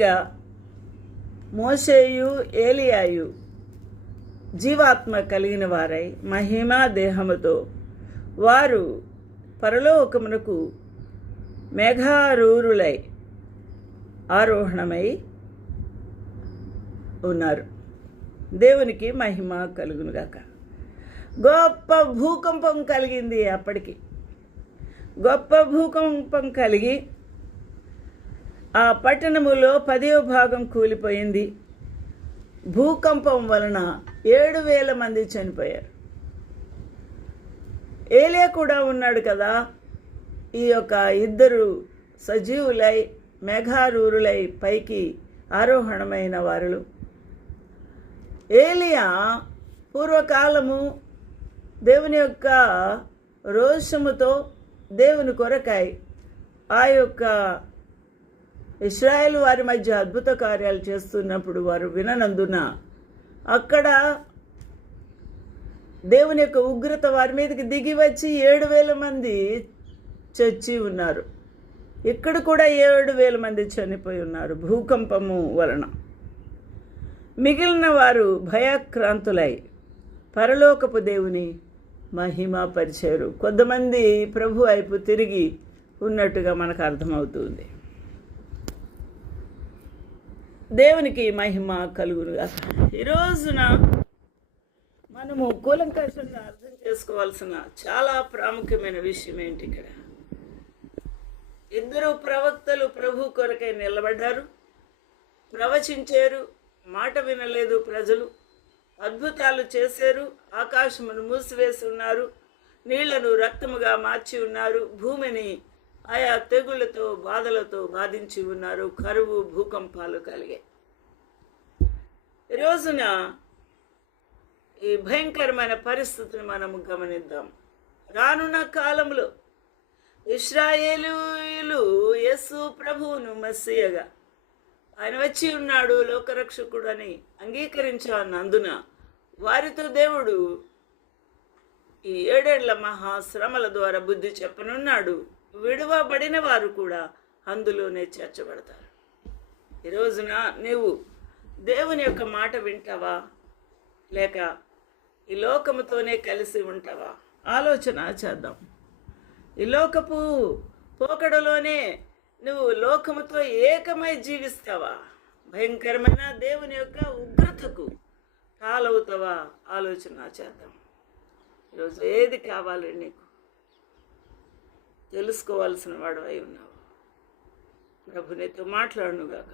ముఖ్యంగా మోషేయు ఏలియాయు జీవాత్మ కలిగిన వారై మహిమా దేహముతో వారు పరలోకమునకు మేఘారూరులై ఆరోహణమై ఉన్నారు. దేవునికి మహిమ కలుగునుగాక. గొప్ప భూకంపం కలిగింది. అప్పటికి గొప్ప భూకంపం కలిగి ఆ పట్టణములో 10వ భాగం కూలిపోయింది. భూకంపం వలన 7,000 మంది చనిపోయారు. ఏలియా కూడా ఉన్నాడు కదా. ఈ యొక్క ఇద్దరు సజీవులై మేఘారూరులై పైకి ఆరోహణమైన వారు. ఏలియా పూర్వకాలము దేవుని యొక్క రోషముతో దేవుని కొరకై ఆ యొక్క ఇశ్రాయేలు వారి మధ్య అద్భుత కార్యాలు చేస్తున్నప్పుడు వారు విననందున అక్కడ దేవుని యొక్క ఉగ్రత వారి మీదకి దిగి వచ్చి 7,000 మంది చచ్చి ఉన్నారు. ఇక్కడ కూడా 7,000 మంది చనిపోయి ఉన్నారు భూకంపము వలన. మిగిలిన వారు భయాక్రాంతులై పరలోకపు దేవుని మహిమపరిచారు. కొంతమంది ప్రభు వైపు తిరిగి ఉన్నట్టుగా మనకు అర్థమవుతుంది. దేవునికి మహిమ కలుగునుగా. ఈ రోజున మనము కూలంకషంగా అర్థం చేసుకోవాల్సిన చాలా ప్రాముఖ్యమైన విషయం ఏంటి? ఇక్కడ ఇద్దరు ప్రవక్తలు ప్రభు కొరకై నిలబడ్డారు, ప్రవచించారు. మాట వినలేదు ప్రజలు. అద్భుతాలు చేశారు. ఆకాశమును మూసివేసి ఉన్నారు, నీళ్లను రక్తముగా మార్చి ఉన్నారు, భూమిని ఆయా తెగుళ్లతో బాధలతో బాధించి ఉన్నారు. కరువు భూకంపాలు కలిగాయి. ఈ రోజున ఈ భయంకరమైన పరిస్థితిని మనము గమనిద్దాం. రానున్న కాలంలో ఇశ్రాయేలీయులు యేసు ప్రభువును మెస్సియగా ఆయన వచ్చి ఉన్నాడు, లోకరక్షకుడు అని అంగీకరించినందున వారితో దేవుడు ఈ 7 ఏళ్ల మహాశ్రమల ద్వారా బుద్ధి చెప్పనున్నాడు. విడువబడిన వారు కూడా అందులోనే చేర్చబడతారు. ఈ రోజున నీవు దేవుని యొక్క మాట వింటావా, లేక ఈ లోకముతోనే కలిసి ఉంటావా? ఆలోచన చేద్దాం. ఈ లోకపు పోకడలోనే నువ్వు లోకముతో ఏకమై జీవిస్తావా? భయంకరమైన దేవుని యొక్క ఉగ్రతకు కాలవుతావా? ఆలోచన చేద్దాం. ఈరోజు ఏది కావాలి నీకు తెలుసుకోవాల్సిన వాడు అయి ఉన్నావు. ప్రభు నీతో మాట్లాడునుగాక.